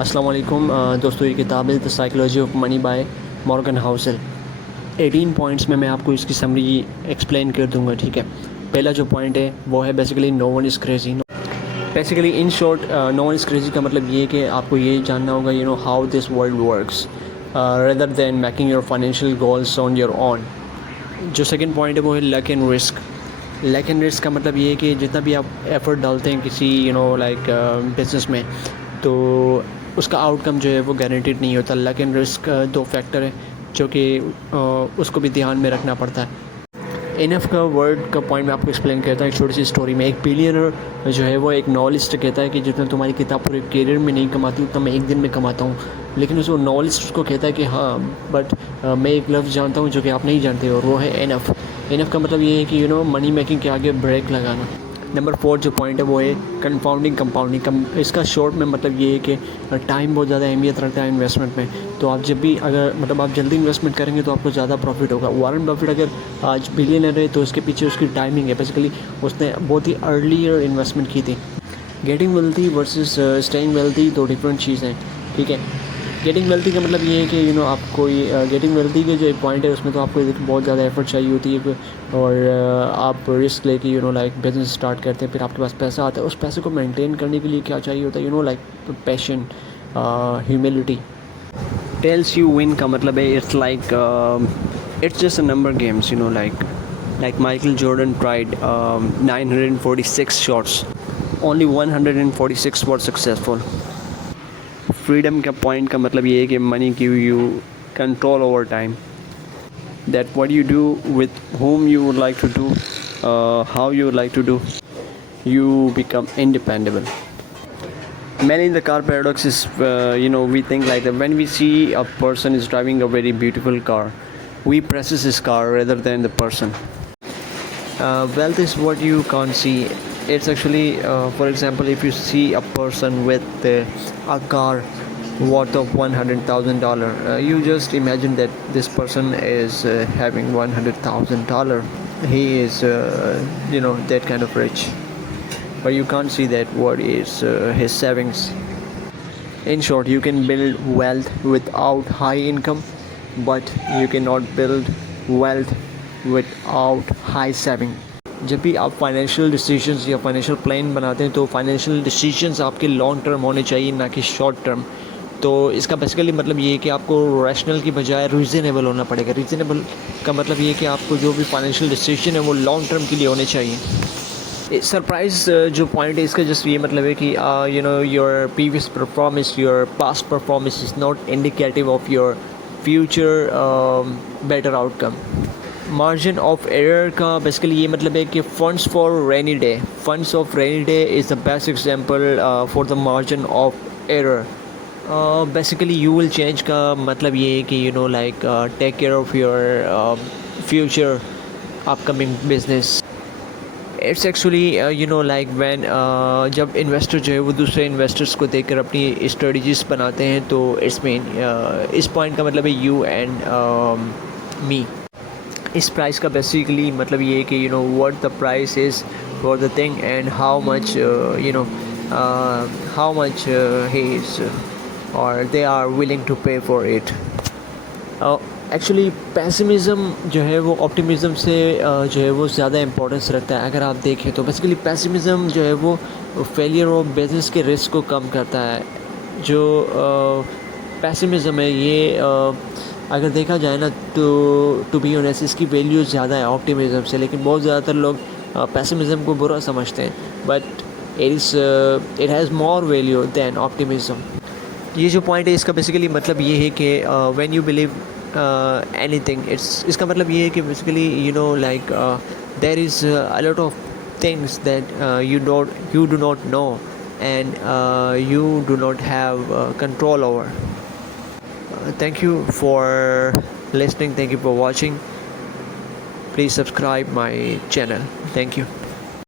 अस्सलाम वालेकुम दोस्तों, ये किताब है the psychology of money by Morgan Housel. 18 points में मैं आपको इसकी समरी एक्सप्लेन कर दूंगा। ठीक है, पहला जो पॉइंट है वो है basically no one is crazy. Basically in short, no one is crazy का मतलब ये है कि आपको ये जानना होगा how this world works rather than making your financial goals on your own. जो सेकंड पॉइंट है वो है luck and risk. Luck and risk का मतलब ये है कि जितना भी आप एफ़र्ट डालते हैं किसी बिज़नेस में, तो उसका आउटकम जो है वो गारंटीड नहीं होता। लक एंड रिस्क दो फैक्टर है जो कि उसको भी ध्यान में रखना पड़ता है। इनफ का वर्ड का पॉइंट मैं आपको एक्सप्लेन करता हूँ एक छोटी सी स्टोरी में। एक बिलियनर जो है वो एक नॉवलिस्ट कहता है कि जितना तुम्हारी किताब पूरे करियर में नहीं कमाती उतना मैं एक दिन में कमाता हूँ। लेकिन उस नॉवलिस्ट उसको कहता है कि हाँ बट मैं एक लफ्ज़ जानता हूँ जो कि आप नहीं जानते, और वो है इनफ। इनफ का मतलब ये है कि मनी मेकिंग के आगे ब्रेक लगाना। नंबर 4 जो पॉइंट है वो है कंपाउंडिंग। इसका शॉर्ट में मतलब ये है कि टाइम बहुत ज़्यादा अहमियत रखता है इन्वेस्टमेंट में। तो आप जब भी अगर आप जल्दी इन्वेस्टमेंट करेंगे तो आपको ज़्यादा प्रॉफिट होगा। वॉरेन बफेट अगर आज बिलियनर है तो उसके पीछे उसकी टाइमिंग है। बेसिकली उसने बहुत ही अर्लियर इन्वेस्टमेंट की थी। Getting wealthy versus staying wealthy दो डिफरेंट चीज़ हैं। ठीक है, गेटिंग वेल्थी का मतलब ये है कि आपको गेटिंग वेल्थी के जो एक पॉइंट है उसमें तो आपको बहुत ज़्यादा एफर्ट चाहिए होती है, और आप रिस्क लेके बिज़नेस स्टार्ट करते हैं। फिर आपके पास पैसा आता है, उस पैसे को मेंटेन करने के लिए क्या चाहिए होता है passion, humility. Tells you win का मतलब है it's just a number games, like Michael Jordan tried 946 shots, only 146 were successful. Freedom का पॉइंट का मतलब ये है कि money give you control over time, that what you do with whom you would like to do, how you would like to do, you become independent. Man in the car paradox is, we think like that when we see a person is driving a very beautiful car, we praises his car rather than the person. Wealth is what you can't see. It's actually, for example, if you see a person with a car worth of $100,000, you just imagine that this person is having $100,000. He is, that kind of rich. But you can't see that what is his savings. In short, you can build wealth without high income, but you cannot build wealth without high saving. जब भी आप financial decisions या financial plan बनाते हैं तो financial decisions आपके long term होने चाहिए, ना कि शॉर्ट टर्म। तो इसका बेसिकली मतलब ये है कि आपको रैशनल की बजाय रीज़नेबल होना पड़ेगा। रीज़नेबल का मतलब ये है कि आपको जो भी फाइनेंशियल डिसीजन है वो लॉन्ग टर्म के लिए होने चाहिए। सरप्राइज जो पॉइंट है इसका जस्ट ये मतलब है कि your previous performance, your past performance is not indicative of your future better outcome. Margin of error का बेसिकली ये मतलब है कि funds for rainy day. Funds of rainy day is the best example for the margin of error. Basically you will change का मतलब ये है कि take care of your future upcoming business. It's actually when जब investor जो है वो दूसरे इन्वेस्टर्स को देखकर अपनी स्ट्रेटजीज बनाते हैं, तो इट्स मीन इस पॉइंट का मतलब है यू एंड मी। इस प्राइस का बेसिकली मतलब ये है कि what the price is for the thing and how much he is और दे आर विलिंग टू पे फॉर इट। एक्चुअली पैसिमिज़म जो है वो ऑप्टिमिज़म से जो है वो ज़्यादा इंपॉर्टेंस रखता है। अगर आप देखें तो बेसिकली पैसिमिज़म जो है वो फेलियर ऑफ बिजनेस के रिस्क को कम करता है। जो पैसिमिज़म है ये अगर देखा जाए ना तो टू बी ऑनेस्ट इसकी वैल्यू ज़्यादा है ऑप्टिमिज़म से, लेकिन बहुत ज़्यादातर लोग पैसिमिज़म को बुरा समझते हैं, but it has more value than optimism. ये जो पॉइंट है इसका बेसिकली मतलब ये है कि व्हेन यू बिलीव एनीथिंग, इसका मतलब ये है कि basically there is a lot of things that you do not know and you do not have control over. Thank you for listening. Thank you for watching. Please subscribe my channel. Thank you.